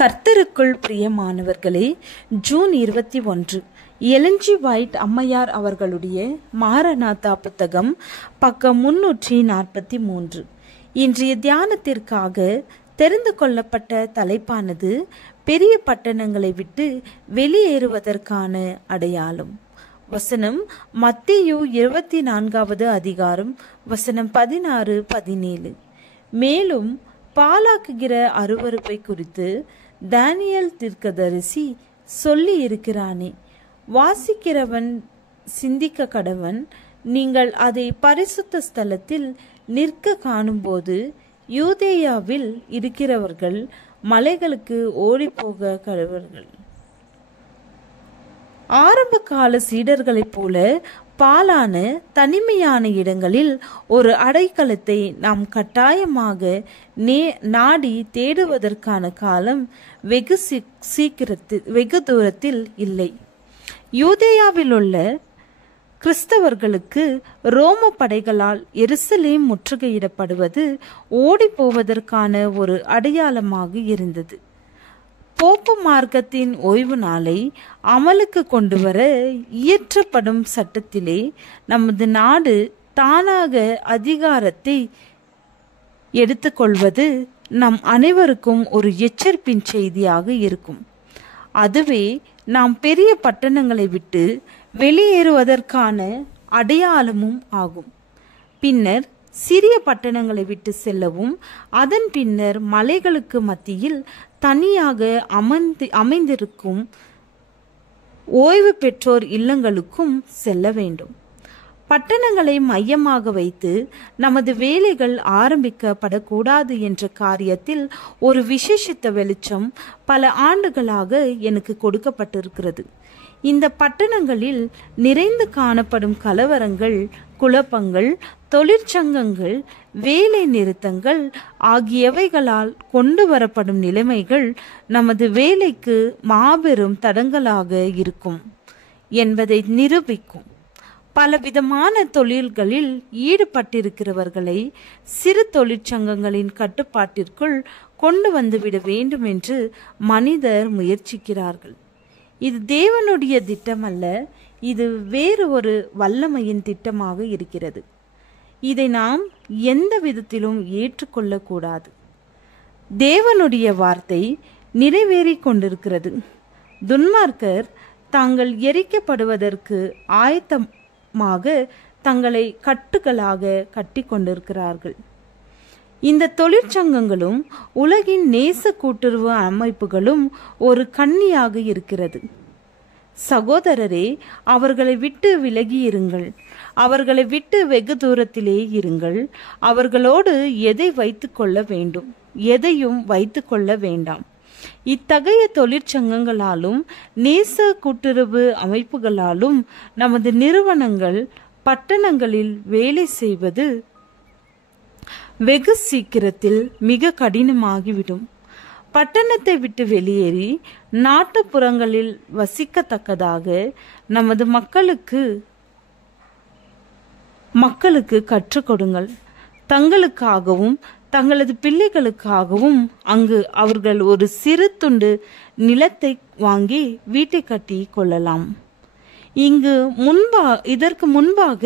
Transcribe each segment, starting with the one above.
கர்த்தருக்குள் பிரியமானவர்களே, June 21 Elon G white அம்மையார் அவர்களுடைய மாரநாதா புத்தகம், பக்கம் 343. இன்றைய தியானத்திற்காக தெரிந்து கொள்ளப்பட்ட தலைப்பானது பெரிய பட்டணங்களை விட்டு வெளியேறுவதற்கான அடையாளம். வசனம் மத்தேயு 24வது அதிகாரம் வசனம் 16-17. மேலும் பாலாக்குகிற அருவருப்பை குறித்து தானியேல் தீர்க்கதரிசி சொல்லி இருக்கிறானே, வாசிக்கிறவன் சிந்திக்க கடவன். நீங்கள் அதை பரிசுத்த ஸ்தலத்தில் நிற்க காணும்போது யூதேயாவில் இருக்கிறவர்கள் மலைகளுக்கு ஓடிப்போக கடவர்கள். ஆரம்ப கால சீடர்களைப் போல பாலான தனிமையான இடங்களில் ஒரு அடைக்கலத்தை நாம் கட்டாயமாக நாடி தேடுவதற்கான காலம் வெகு தூரத்தில் இல்லை. யூதேயாவில் உள்ள கிறிஸ்தவர்களுக்கு ரோம படைகளால் எருசலேம் முற்றுகையிடப்படுவது ஓடி போவதற்கான ஒரு அடையாளமாக இருந்தது. போப்பு மார்க்கத்தின் ஓய்வு நாளை அமலுக்கு கொண்டு வர இயற்றப்படும் சட்டத்திலே நமது நாடு தானாக அதிகாரத்தை எடுத்துக்கொள்வது நம் அனைவருக்கும் ஒரு எச்சரிப்பின் செய்தியாக இருக்கும். அதுவே நாம் பெரிய பட்டணங்களை விட்டு வெளியேறுவதற்கான அடையாளமும் ஆகும். பின்னர் சிறிய பட்டணங்களை விட்டு செல்லவும், அதன் பின்னர் மலைகளுக்கு மத்தியில் தனியாக அமைந்திருக்கும் ஓய்வு பெற்றோர் இல்லங்களுக்கும் செல்ல வேண்டும். பட்டணங்களை மையமாக வைத்து நமது வேலைகள் ஆரம்பிக்கப்படக்கூடாது என்ற காரியத்தில் ஒரு விசேஷித்த வெளிச்சம் பல ஆண்டுகளாக எனக்கு கொடுக்கப்பட்டிருக்கிறது. இந்த பட்டணங்களில் நிறைந்து காணப்படும் கலவரங்கள், குழப்பங்கள், தொழிற்சங்கங்கள், வேலை நிறுத்தங்கள் ஆகியவைகளால் கொண்டு வரப்படும் நிலைமைகள் நமது வேலைக்கு மாபெரும் தடங்கலாக இருக்கும் என்பதை நிரூபிக்கும். பலவிதமான தொழில்களில் ஈடுபட்டிருக்கிறவர்களை சிறு தொழிற்சங்கங்களின் கட்டுப்பாட்டிற்குள் கொண்டு வந்துவிட வேண்டும் என்று மனிதர் முயற்சிக்கிறார்கள். இது தேவனுடைய திட்டம் அல்ல, இது வேறு ஒரு வல்லமையின் திட்டமாக இருக்கிறது. இதை நாம் எந்த விதத்திலும் ஏற்றுக்கொள்ளக்கூடாது. தேவனுடைய வார்த்தை நிறைவேறிக் கொண்டிருக்கிறது. துன்மார்க்கர் தாங்கள் எரிக்கப்படுவதற்கு ஆயத்தமாக தங்களை கட்டுகளாக கட்டி கொண்டிருக்கிறார்கள். இந்த தொழிற்சங்கங்களும் உலகின் நேச கூட்டுறவு அமைப்புகளும் ஒரு கண்ணியாக இருக்கிறது. சகோதரரே, அவர்களை விட்டு விலகி இருங்கள். அவர்களை விட்டு வெகு தூரத்திலே இருங்கள். அவர்களோடு எதை வைத்து கொள்ள வேண்டும், எதையும் வைத்து கொள்ள வேண்டாம். இத்தகைய தொழிற்சங்கங்களாலும் நேச கூட்டுறவு அமைப்புகளாலும் நமது நிறுவனங்கள் பட்டணங்களில் வேலை செய்வது வெகு சீக்கிரத்தில் மிக கடினமாகிவிடும். பட்டணத்தை விட்டு வெளியேறி நாட்டுப்புறங்களில் வசிக்கத்தக்கதாக நமது மக்களுக்கு கற்றுக் கொடுங்கள். தங்களுக்காகவும் தங்களது பிள்ளைகளுக்காகவும் அங்கு அவர்கள் ஒரு சிறு துண்டு நிலத்தை வாங்கி வீட்டை கட்டி கொள்ளலாம். இதற்கு முன்பாக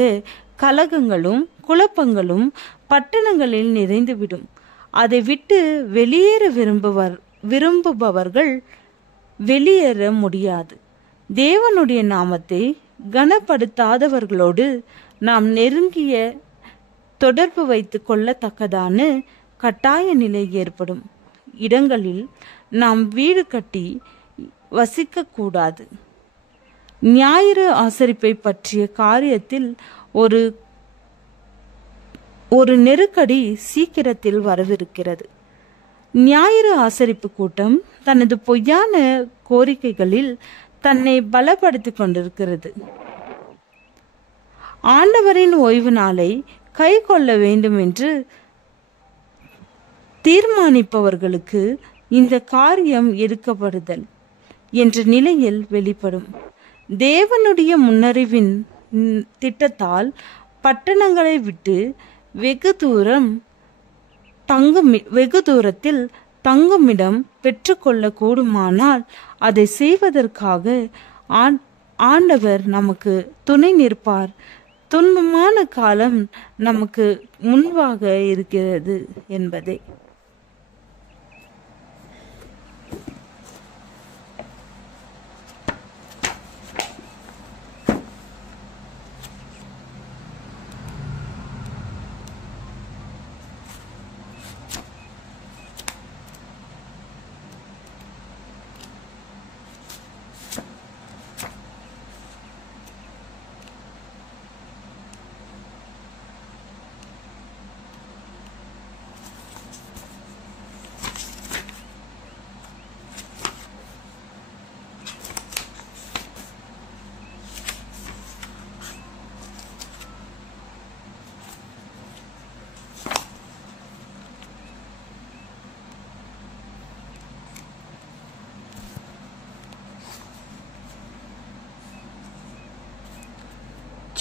கலகங்களும் குழப்பங்களும் பட்டணங்களில் நிறைந்துவிடும். அதை விட்டு வெளியேற விரும்புபவர்கள் வெளியேற முடியாது. தேவனுடைய நாமத்தை கனப்படுத்தாதவர்களோடு நாம் நெருங்கிய தொடர்பு வைத்து கொள்ளத்தக்கதான கட்டாய நிலை ஏற்படும் இடங்களில் நாம் வீடு கட்டி வசிக்கக்கூடாது. ஞாயிறு ஆசரிப்பை பற்றிய காரியத்தில் ஒரு நெருக்கடி சீக்கிரத்தில் வரவிருக்கிறது. ஞாயிறு ஆசரிப்பு கூட்டம் தனது பொய்யான கோரிக்கைகளில் தன்னை பலப்படுத்திக் கொண்டிருக்கிறது. ஆண்டவரின் ஓய்வு நாளை கை கொள்ள வேண்டும் என்று தீர்மானிப்பவர்களுக்கு இந்த காரியம் எடுக்கப்படுதல் என்ற நிலையில் வெளிப்படும். தேவனுடைய முன்னறிவின் திட்டத்தால் வெகு தூரத்தில் தங்குமிடம் பெற்றுக்கொள்ள கூடுமானால் அதை செய்வதற்காக ஆண்டவர் நமக்கு துணை நிற்பார். துன்பமான காலம் நமக்கு முன்பாக இருக்கிறது என்பதே.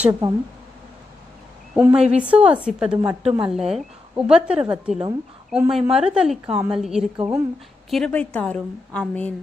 ஜெபம். உம்மை விசுவாசிப்பது மட்டுமல்ல, உபத்திரவத்திலும் உம்மை மறுதலிக்காமல் இருக்கவும் கிருபை தாரும். ஆமேன்.